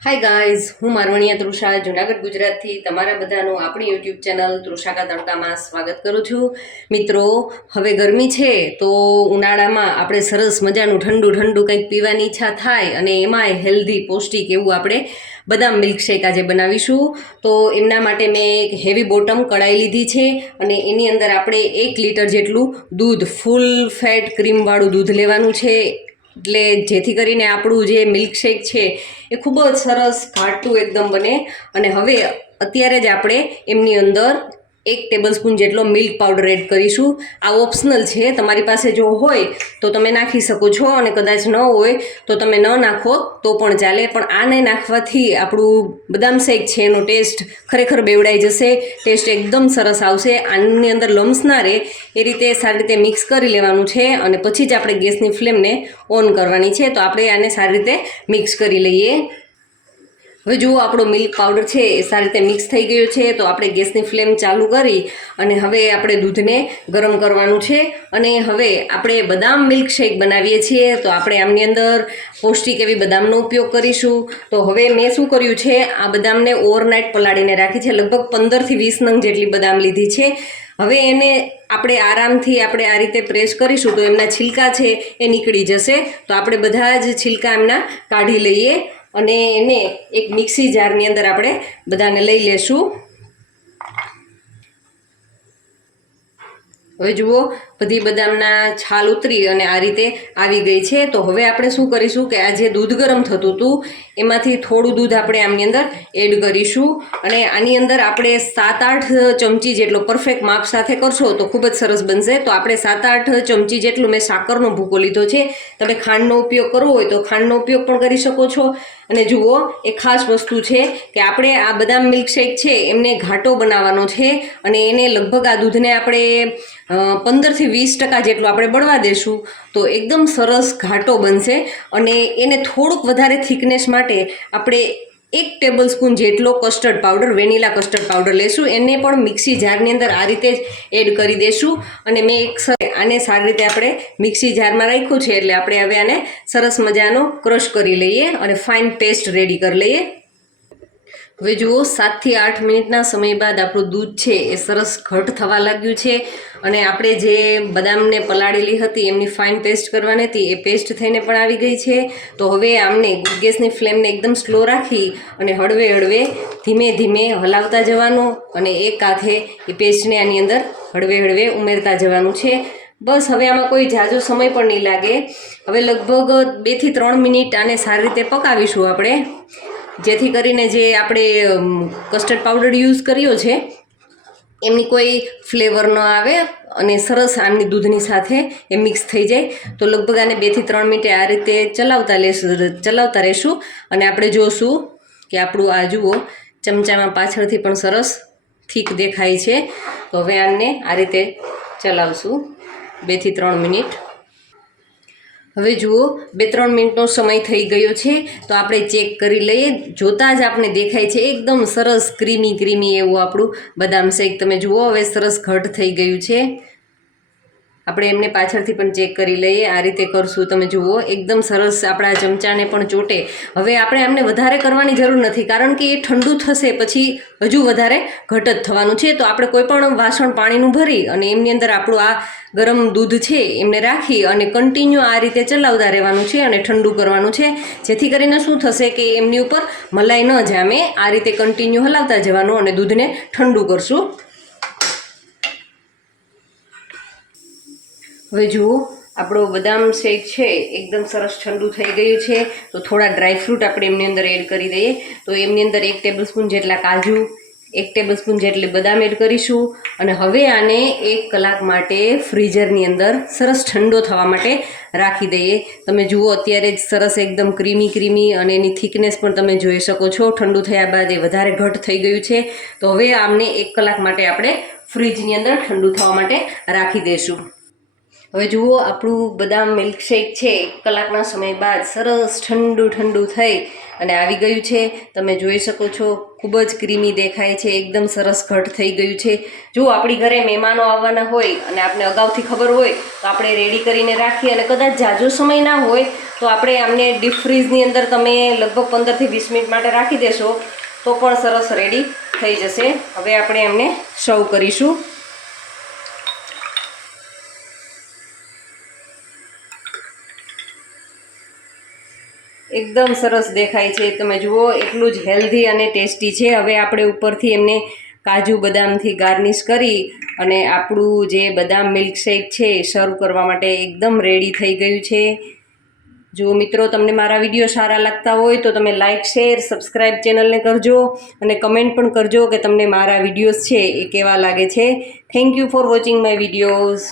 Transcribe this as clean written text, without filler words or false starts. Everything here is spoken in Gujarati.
હાય ગાઈઝ, હું મારવણિયા તૃષા જુનાગઢ ગુજરાતથી તમારા બધાનું આપણી યુટ્યુબ ચેનલ તૃષાકા તડકામાં સ્વાગત કરું છું. મિત્રો, હવે ગરમી છે તો ઉનાળામાં આપણે સરસ મજાનું ઠંડુ ઠંડુ કંઈક પીવાની ઈચ્છા થાય અને એમાંય હેલ્ધી પૌષ્ટિક એવું આપણે બદામ મિલ્કશેક આજે બનાવીશું. તો એમના માટે મેં એક હેવી બોટમ કઢાઈ લીધી છે અને એની અંદર આપણે 1 લીટર જેટલું દૂધ, ફૂલ ફેટ ક્રીમવાળું દૂધ લેવાનું છે. એટલે જેથી કરીને આપણું જે મિલ્કશેક છે એ ખૂબ જ સરસ ઘાટું એકદમ બને. અને હવે અત્યારે જ આપણે એમની અંદર 1 ટેબલસ્પૂન જેટલો મિલ્ક પાવડર એડ કરીશું. આ ઓપ્શનલ છે, તમારી પાસે જો હોય તો તમે નાખી શકો છો અને કદાચ ન હોય તો તમે ન નાખો તો પણ ચાલે. પણ આને નાખવાથી આપણું બદામ શેક છે એનો ટેસ્ટ ખરેખર બેવડાઈ જશે, ટેસ્ટ એકદમ સરસ આવશે. આની અંદર લમ્સ ના રહે એ રીતે સારી રીતે મિક્સ કરી લેવાનું છે અને પછી જ આપણે ગેસની ફ્લેમને ઓન કરવાની છે. તો આપણે આને સારી રીતે મિક્સ કરી લઈએ. હવે જુઓ, આપણો મિલ્ક પાવડર છે એ સારી રીતે મિક્સ થઈ ગયો છે. તો આપણે ગેસની ફ્લેમ ચાલુ કરી અને હવે આપણે દૂધને ગરમ કરવાનું છે. અને હવે આપણે બદામ મિલ્કશેક બનાવીએ છીએ તો આપણે આમની અંદર પૌષ્ટિક એવી બદામનો ઉપયોગ કરીશું. તો હવે મેં શું કર્યું છે, આ બદામને ઓવરનાઇટ પલાળીને રાખી છે. લગભગ 15 થી 20 નંગ જેટલી બદામ લીધી છે. હવે એને આપણે આરામથી આપણે આ રીતે પ્રેસ કરીશું તો એમના છિલકા છે એ નીકળી જશે. તો આપણે બધા જ છિલકા એમના કાઢી લઈએ અને એને એક મિક્સી જારની અંદર આપણે બધાને લઈ લેશું. હવે જુઓ, બધી બદામના છાલ ઉતરી અને આ રીતે આવી ગઈ છે. તો હવે આપણે શું કરીશું કે આ જે દૂધ ગરમ થતું હતું એમાંથી થોડું દૂધ આપણે આમની અંદર એડ કરીશું અને આની અંદર આપણે 7-8 ચમચી જેટલો પરફેક્ટ માપ સાથે કરશો તો ખૂબ જ સરસ બનશે. તો આપણે 7-8 ચમચી જેટલું મેં સાકરનો ભૂકો લીધો છે. તમે ખાંડનો ઉપયોગ કરવો હોય તો ખાંડનો ઉપયોગ પણ કરી શકો છો. અને જુઓ, એક ખાસ વસ્તુ છે કે આપણે આ બદામ મિલ્કશેક છે એમને ઘાટો બનાવવાનો છે અને એને લગભગ આ દૂધને આપણે 15 થી 20% જેટલું આપણે બળવા દેશું તો એકદમ સરસ ઘાટો બનશે. અને એને થોડુંક વધારે થિકનેસ માટે આપણે 1 ટેબલસ્પૂન જેટલો custard powder, vanilla custard powder લેશું. એને પણ મિક્સી જારની અંદર આ રીતે જ એડ કરી દેશું. અને મેં આને સારી રીતે આપણે મિક્સી જારમાં રાખ્યું છે એટલે આપણે હવે આને સરસ મજાનો ક્રશ કરી લઈએ અને ફાઇન પેસ્ટ રેડી કરી લઈએ. હવે જુઓ, 7 થી 8 મિનિટના સમય બાદ આપણું દૂધ છે એ સરસ ઘટ થવા લાગ્યું છે અને આપણે જે બદામને પલાળેલી હતી એમની ફાઇન પેસ્ટ કરવાની હતી એ પેસ્ટ થઈને પણ આવી ગઈ છે. તો હવે આમને ગેસની ફ્લેમને એકદમ સ્લો રાખી અને હળવે હળવે ધીમે ધીમે હલાવતા જવાનું અને એક હાથે એ પેસ્ટને આની અંદર હળવે હળવે ઉમેરતા જવાનું છે. બસ, હવે આમાં કોઈ ઝાઝો સમય પણ નહીં લાગે. હવે લગભગ 2 થી 3 મિનિટ આને સારી રીતે પકાવીશું આપણે, જેથી કરીને જે આપણે કસ્ટર્ડ પાવડર યુઝ કર્યો છે એમની કોઈ ફ્લેવર ન આવે અને સરસ આમની દૂધની સાથે એ મિક્સ થઈ જાય. તો લગભગ આને 2 થી 3 મિનિટે આ રીતે ચલાવતા રહેશું અને આપણે જોશું કે આપણું આ જુઓ, ચમચામાં પાછળથી પણ સરસ થીક દેખાય છે. તો હવે આને આ રીતે ચલાવશું 2 થી 3 મિનિટ. હવે જુઓ, 2-3 મિનિટનો સમય થઈ ગયો છે. તો આપણે ચેક કરી લઈએ. જોતાં જ આપણે દેખાય છે એકદમ સરસ ક્રીમી એવું આપણું બદામ શેક. તમે જુઓ, હવે સરસ ઘટ થઈ ગયું છે. આપણે એમને પાછળથી પણ ચેક કરી લઈએ. આ રીતે કરશું, તમે જુઓ એકદમ સરસ આપણા ચમચાને પણ ચોટે. હવે આપણે આમને વધારે કરવાની જરૂર નથી કારણ કે એ ઠંડુ થશે પછી હજુ વધારે ઘટ જ થવાનું છે. તો આપણે કોઈ પણ વાસણ પાણીનું ભરી અને એમની અંદર આપણું આ ગરમ દૂધ છે એમને રાખી અને કન્ટિન્યુ આ રીતે ચલાવતા રહેવાનું છે અને ઠંડુ કરવાનું છે. જેથી કરીને શું થશે કે એમની ઉપર મલાઈ ન જામે. આ રીતે કન્ટિન્યુ હલાવતા જવાનું અને દૂધને ઠંડુ કરશું. હવે જુઓ, આપણો બદામ શેક છે એકદમ સરસ ઠંડુ થઈ ગયું છે. તો થોડા ડ્રાયફ્રૂટ આપણે એમની અંદર એડ કરી દઈએ. તો એમની અંદર 1 ટેબલસ્પૂન જેટલા કાજુ, 1 ટેબલસ્પૂન જેટલી બદામ એડ કરીશું અને હવે આને 1 કલાક માટે ફ્રીઝરની અંદર સરસ ઠંડો થવા માટે રાખી દઈએ. તમે જુઓ, અત્યારે જ સરસ એકદમ ક્રીમી અને એની થિકનેસ પણ તમે જોઈ શકો છો. ઠંડુ થયા બાદ એ વધારે ઘટ થઈ ગયું છે. તો હવે આમને 1 કલાક માટે આપણે ફ્રીજની અંદર ઠંડુ થવા માટે રાખી દઈશું. હવે જુઓ આપણું બદામ મિલ્કશેક છે 1 કલાકના સમય બાદ સરસ ઠંડુ ઠંડુ થઈ અને આવી ગયું છે. તમે જોઈ શકો છો ખૂબ જ ક્રીમી દેખાય છે, એકદમ સરસ ઘટ થઈ ગયું છે. જો આપણી ઘરે મહેમાનો આવવાના હોય અને આપણે અગાઉથી ખબર હોય તો આપણે રેડી કરીને રાખીએ અને કદાચ ઝાઝો સમય ના હોય તો આપણે આમને ડીપ ફ્રીઝની અંદર તમે લગભગ 15 થી 20 મિનિટ માટે રાખી દેશો તો પણ સરસ રેડી થઈ જશે. હવે આપણે એમને સર્વ કરીશું. એકદમ સરસ દેખાય છે, તમે જુઓ એટલું જ હેલ્ધી અને ટેસ્ટી છે. હવે આપણે ઉપરથી એમને કાજુ બદામથી ગાર્નિશ કરી અને આપણું જે બદામ મિલ્કશેક છે સર્વ કરવા માટે એકદમ રેડી થઈ ગયું છે. જો મિત્રો તમને મારા વિડીયો સારા લાગતા હોય તો તમે લાઇક શેર સબસ્ક્રાઈબ ચેનલને કરજો અને કમેન્ટ પણ કરજો કે તમને મારા વિડીયોઝ છે એ કેવા લાગે છે. Thank you for watching my videos.